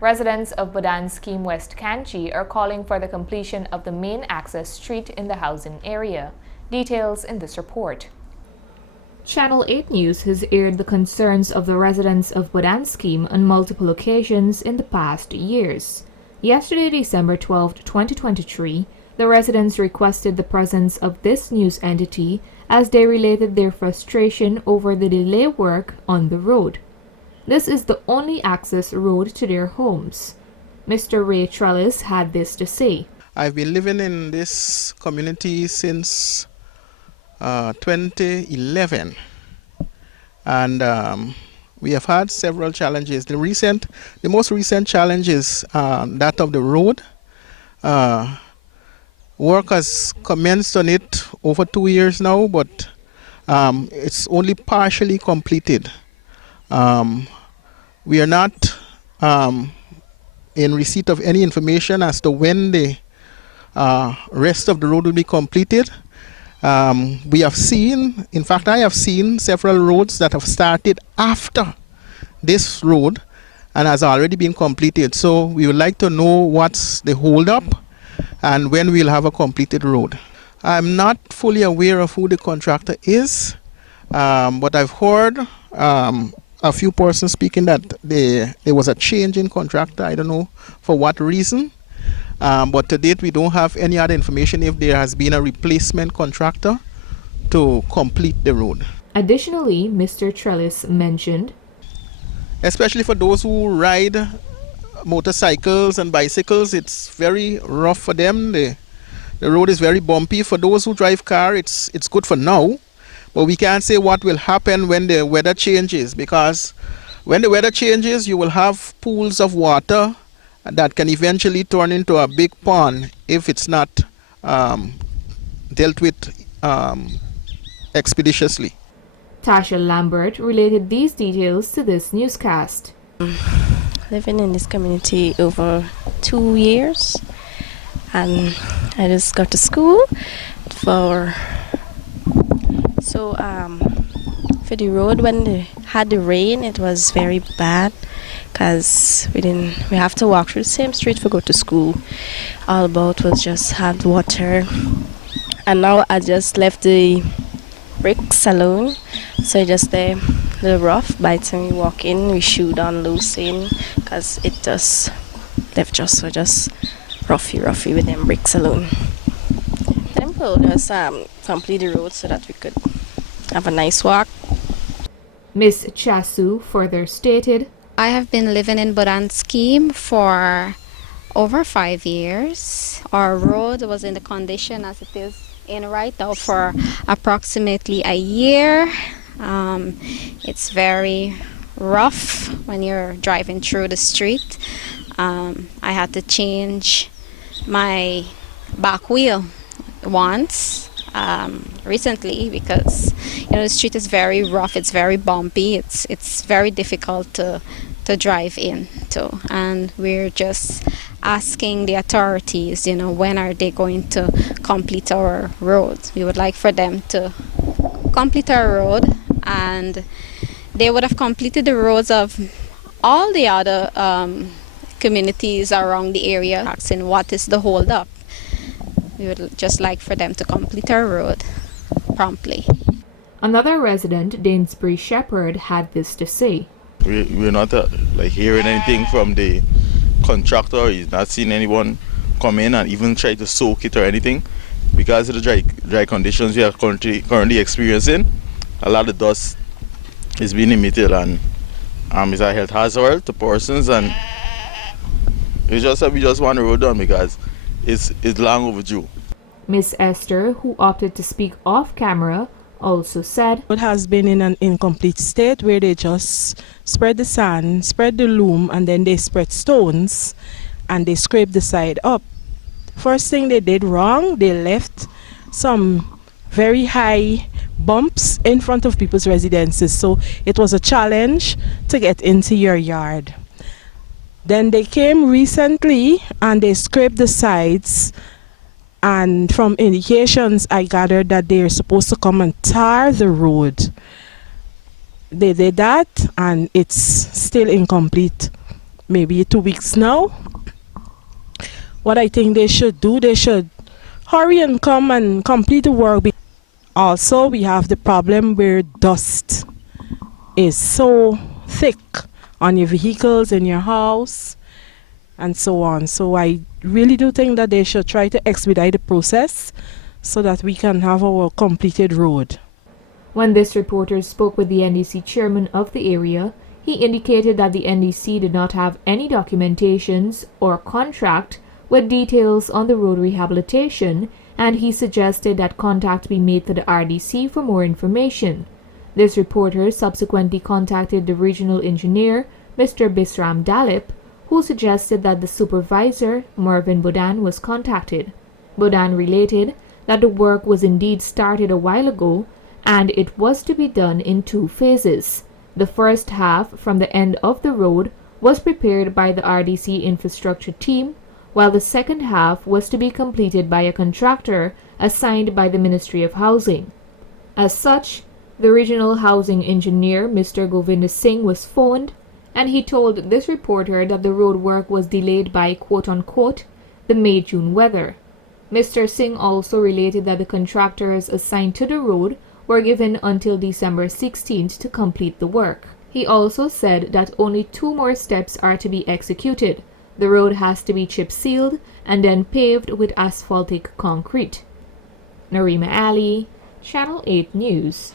Residents of Budhan Scheme West Canje are calling for the completion of the main access street in the housing area. Details in this report. Channel 8 News has aired the concerns of the residents of Budhan Scheme on multiple occasions in the past years. Yesterday, December 12, 2023, the residents requested the presence of this news entity as they related their frustration over the delay work on the road. This is the only access road to their homes. Mr. Ray Trellis had this to say. I've been living in this community since 2011, and we have had several challenges. The most recent challenge is that of the road. Work has commenced on it over 2 years now, but it's only partially completed. We are not in receipt of any information as to when the rest of the road will be completed. We have seen, in fact, I have seen several roads that have started after this road and has already been completed. So we would like to know what's the hold-up and when we'll have a completed road. I'm not fully aware of who the contractor is, but I've heard a few persons speaking that there was a change in contractor. I don't know for what reason, but to date we don't have any other information if there has been a replacement contractor to complete the road. Additionally, Mr. Trellis mentioned, especially for those who ride motorcycles and bicycles, it's very rough for them. The road is very bumpy. For those who drive car, it's good for now. But we can't say what will happen when the weather changes, because when the weather changes, you will have pools of water that can eventually turn into a big pond if it's not dealt with expeditiously. Tasha Lambert related these details to this newscast. Living in this community over 2 years, and I just got to school for the road. When they had the rain, it was very bad because we have to walk through the same street to go to school. All about was just had water, and now I just left the bricks alone, so just the rough. By the time we walk in, we shoot on loose in because it just left just roughy with them bricks alone. Then told us complete the road so that we could have a nice walk. Miss Chasu further stated, I have been living in Budhan Scheme for over 5 years. Our road was in the condition as it is in right now for approximately a year. It's very rough when you're driving through the street. I had to change my back wheel once recently because the street is very rough, it's very bumpy, it's very difficult to drive into, and we're just asking the authorities, when are they going to complete our road. We would like for them to complete our road, and they would have completed the roads of all the other communities around the area, asking what is the hold up. We would just like for them to complete our road promptly. Another resident, Dainsbury Shepherd, had this to say. We're not hearing anything from the contractor. He's not seen anyone come in and even try to soak it or anything. Because of the dry conditions we are currently experiencing, a lot of dust is being emitted, and it's a health hazard to persons, and we just want the road done because it's long overdue. Miss Esther, who opted to speak off camera, also said, it has been in an incomplete state where they just spread the sand, spread the loam, and then they spread stones and they scrape the side up. First thing they did wrong, they left some very high bumps in front of people's residences, so it was a challenge to get into your yard. Then they came recently and they scraped the sides, and from indications I gathered that they're supposed to come and tar the road. They did that and it's still incomplete. maybe 2 weeks now. What I think they should do, they should hurry and come and complete the work. Also, we have the problem where dust is so thick on your vehicles, in your house, and so on. So I really do think that they should try to expedite the process so that we can have our completed road. When this reporter spoke with the NDC chairman of the area, he indicated that the NDC did not have any documentations or contract with details on the road rehabilitation, and he suggested that contact be made to the RDC for more information. This reporter subsequently contacted the regional engineer, Mr. Bisram Dalip, who suggested that the supervisor, Marvin Budhan, was contacted. Budhan related that the work was indeed started a while ago and it was to be done in 2 phases. The first half from the end of the road was prepared by the RDC infrastructure team, while the second half was to be completed by a contractor assigned by the Ministry of Housing. As such, the regional housing engineer, Mr. Govinda Singh, was phoned, and he told this reporter that the road work was delayed by quote-unquote the May-June weather. Mr. Singh also related that the contractors assigned to the road were given until December 16th to complete the work. He also said that only 2 more steps are to be executed. The road has to be chip sealed and then paved with asphaltic concrete. Narima Ali, Channel 8 News.